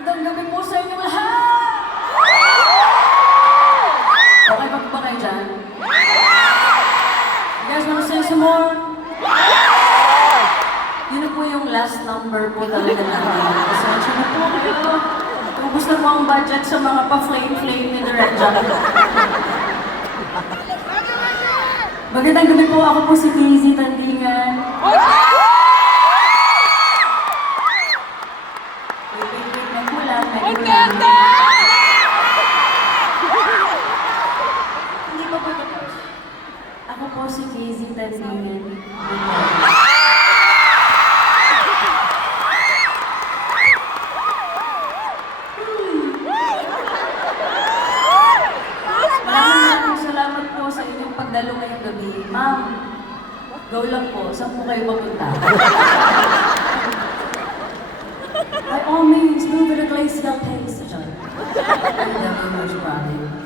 Magandang gabi po sa inyong lahat! Okay ba po ba kayo dyan? You guys wanna sing some more? Yun na po yung last number po talaga natin. Pasensya na po kayo. Kung gusto mo ang budget sa mga pa-flame-flame ni Direct Jack. Magandang gabi po, ako po si Daisy Tandingan. Hindi pa po tapos. Ako po si Daisy Tandingan. Maraming salamat po sa inyong pagdalo ngayong gabi. Ma'am, go lang po. Saan po kayo papunta? By all means, move at a glacial pace, John. I never much about it.